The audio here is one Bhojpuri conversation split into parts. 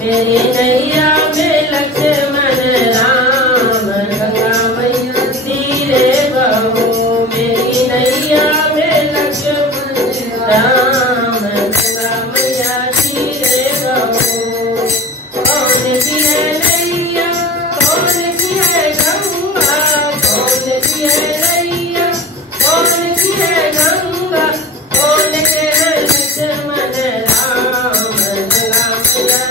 मेरी नैया में लक्ष्मण राम गंगा मैया तीरे बहो। मेरी नैया में लक्ष्मण राम गंगा मैया तीरे बहो। कौन की है नैया, कौन की है गंगा, कौन की है नैया, कौन की है गंगा, कौन के है लक्ष्मण राम गंगा मैया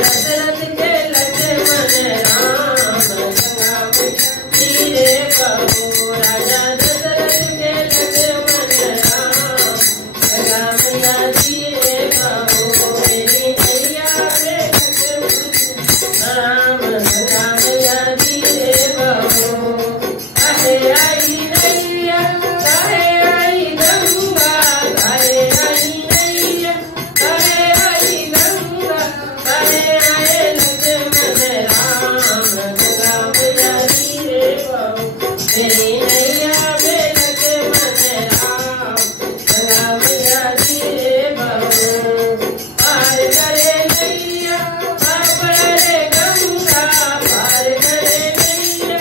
दशरथ के लक्ष्मण राम गंगा तीरे बहो। राजा दशरथ के लक्ष्मण राम गंगा मैया तीरे बहो। मेरी नैया में लक्ष्मण राम गंगा मैया तीरे बहो। कहे आई नैया, कहे आई गंगा, कहे आई नैया, कहे आई गंगा, कहे आए लक्ष्मण राम गंगा मैया तीरे बहो। मेरी नैया में लक्ष्मण राम गंगा मैया तीरे बहो। पार करे नैया, पार रे गंगा, पार करे नैया,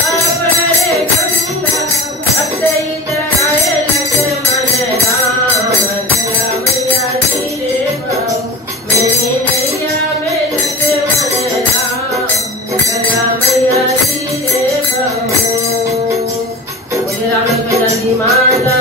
पार रे गंगा, भक्त आए लक्ष्मण राम गंगा मैया तीरे बहो। मेरी नैया में लक्ष्मण राम गंगा मैया तीरे बहो। राम माता